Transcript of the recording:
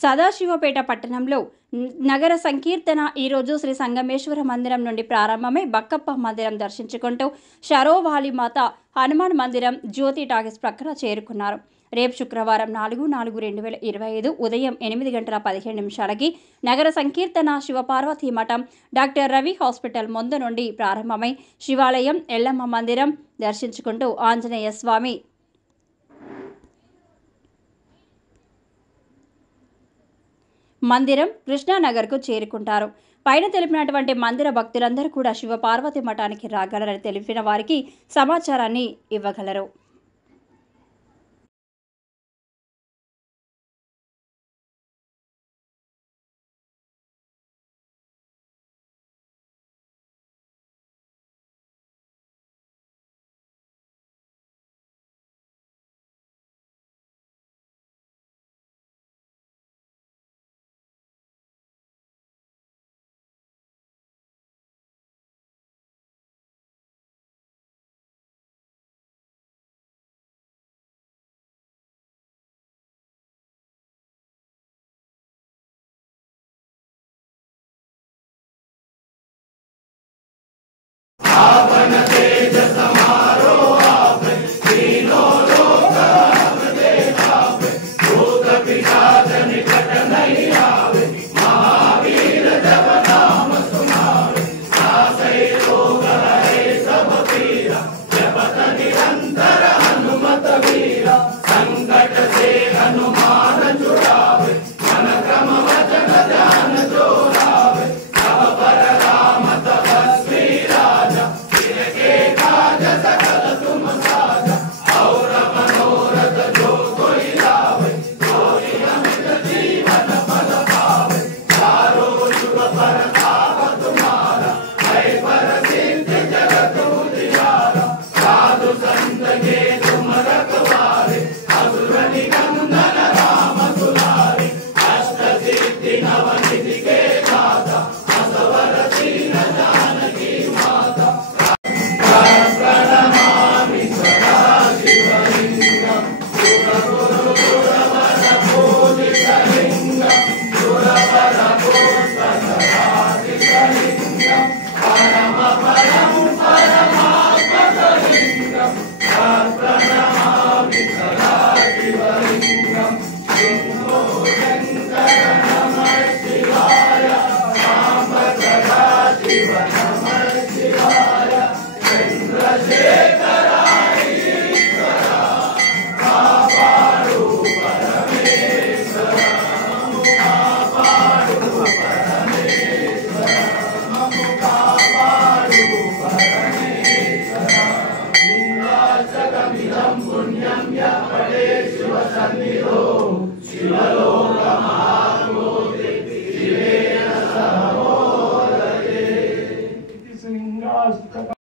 సదాశివపేట పట్టణంలో నగర సంకీర్తన ఈరోజు శ్రీ సంగమేశ్వర మందిరం నుండి ప్రారంభమై బక్కప్ప మందిరం దర్శించుకుంటూ షరోవాలి మాత హనుమాన్ మందిరం జ్యోతి టాకీస్ ప్రక్కన చేరుకున్నారు. రేపు శుక్రవారం 4/4/2025 ఉదయం 8:15 నగర సంకీర్తన శివపార్వతీ మఠం డాక్టర్ రవి హాస్పిటల్ ముందు నుండి ప్రారంభమై శివాలయం ఎల్లమ్మ మందిరం దర్శించుకుంటూ ఆంజనేయ స్వామి మందిరం కృష్ణానగర్కు చేరుకుంటారు. పైన తెలిపినటువంటి మందిర భక్తులందరూ కూడా శివపార్వతి మఠానికి రాగలరని తెలిపిన వారికి సమాచారాన్ని ఇవ్వగలరు.